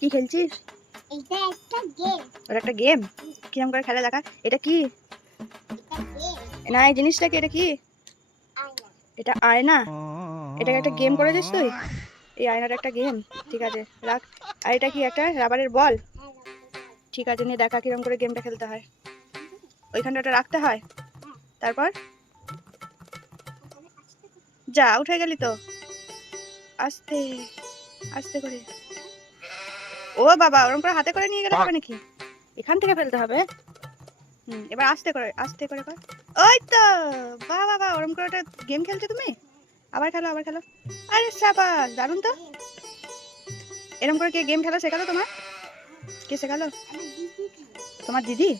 কি খেলছিস? এটা একটা গেম। ওটা একটা গেম? কিরম করে খেলা দেখা? এটা কি? এটা গেম। না এই জিনিসটা কি? এটা কি? আয়না। এটা আয়না? এটাকে একটা গেম করে দিস তুই? এই আয়নাটা একটা গেম? ঠিক আছে রাখ। আর এটা কি একটা রাবারের বল? হ্যাঁ, রাবার। ঠিক আছে নিয়ে দেখা কিরম করে গেমটা খেলতে হয়। ওইখানটা ওটা রাখতে হয়, হ্যাঁ, তারপর ওখানে আসতে হবে। যা উঠে গেলি তো। আস্তে আস্তে করে। ও বাবা, ওরকম করে হাতে করে নিয়ে গেলে হবে নাকি? এখান থেকে ফেলতে হবে। এবার আস্তে করে আস্তে করে কর। ওই তো। বাহ বাহ বাহ, ওরকম করে একটা গেম খেলছো তুমি? আবার খেলো আবার খেলো। আরে সাবাস, দারুণ তো। এরকম করে কে গেম খেলা শেখালো তোমার? কে শেখালো? আমার দিদি খেলে। তোমার দিদি?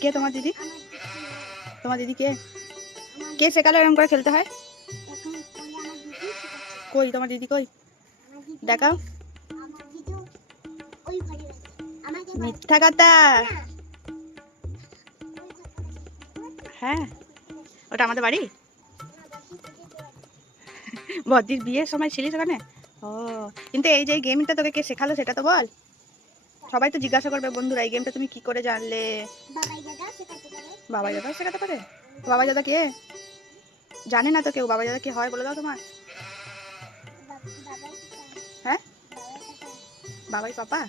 কে তোমার দিদি? আমার দিদি না। তোমার দিদি কে? আমার কে শেখালো এরকম করে খেলতে হয়? এখন ওই আমার দিদি শেখাচ্ছে। কই তোমার দিদি কই? আমার দিদি দেখাও। আমার দিদি ওই ঘরে আছে। আমাকে মিথ্যা কথা। না। হ্যাঁ, ওটা আমাদের বাড়ি। বদ্দির বিয়ের সময় ছিলিস ওখানে? ও, কিন্তু এই যে গেমটা তোকে কে শেখালো সেটা তো বল। সবাই তো জিজ্ঞাসা করবে বন্ধুরা, এই গেমটা তুমি কি করে জানলে? বাবাই দাদা শেখাতে পারে। বাবাই দাদা শেখাতে পারে? বাবাই দাদা কে? জানে না তো কেউ বাবাই দাদা কে হয়, বলে দাও তোমার। বাবাই হ্যাঁ, বাবাই বাবাই পাপা।